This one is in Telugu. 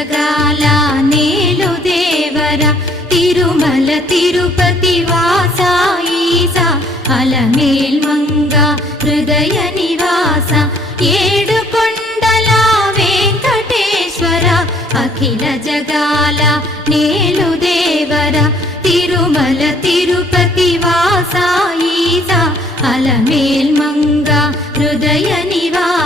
జగాల నేలు దేవర తిరుమల తిరుపతి వాస ఈసా అలమేల్ మంగ హృదయ నివాస ఏడు కొండల వెంకటేశ్వర అఖిల జగాల నేలు దేవర తిరుమల తిరుపతి వాస ఈసా అలమేల్ మంగ హృదయ నివాస